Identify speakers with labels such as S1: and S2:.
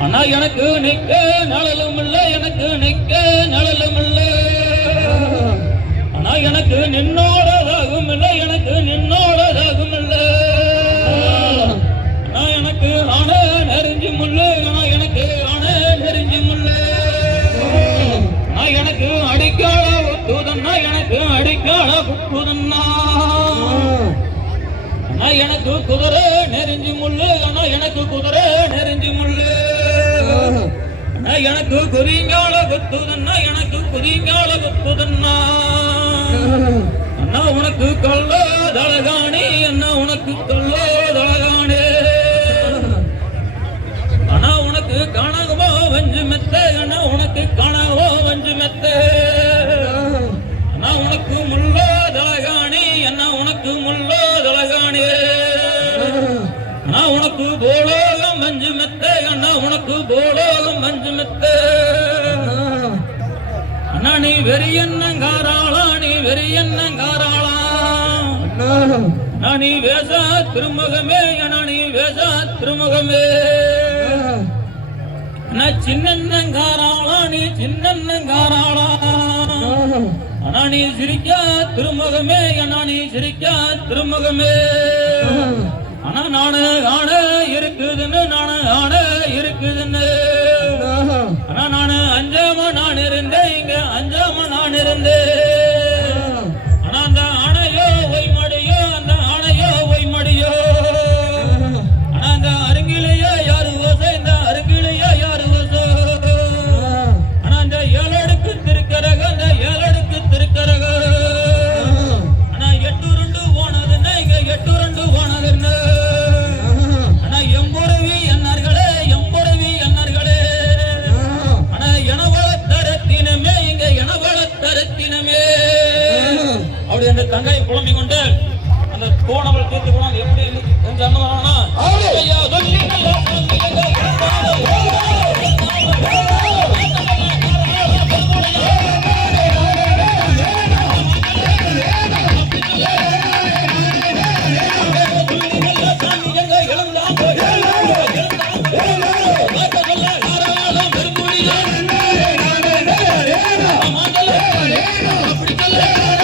S1: எனக்கு நிக்க நலலும் இல்ல எனக்கு நிக்க நலலும் இல்ல. ஆனா எனக்கு நின்னோடதாகும் இல்ல எனக்கு நின்னோடதாகும் இல்ல. ஆனா எனக்கு ஆன நெறிஞ்சு முள்ளு ஆனா எனக்கு ஆன நெறிஞ்சு முள்ளு. ஆனா எனக்கு அடிக்கால ஒத்துதன்னா எனக்கு அடிக்கால குத்துதன்னா ஆனா எனக்கு குதிரை நெறிஞ்சு முள்ளு ஆனா எனக்கு குதிரை நெறிஞ்சு எனக்கு குறிங்கால குத்துதன்னா எனக்கு குறிங்கால குத்துதன்னா அண்ணா உனக்கு கள்ள போலும் மஞ்சு அண்ணா நீ வெறி என்னங்காராளா நீ வெறி என்னங்காராளா? அண்ணா நீ வேசா திருமுகமே அண்ணா நீ வேசா திருமுகமே. அண்ணா சின்னங்காராளா நீ சின்னங்காராளா அண்ணா நீ சிரிக்கா திருமுகமே அண்ணா நீ சிரிக்கா திருமுகமே. ஆனா நானு ஆன இருக்குதுன்னு நானு ஆன அஞ்சாம நான் இருந்தேன் இங்க அஞ்சாம நான் இருந்தேன் Africano!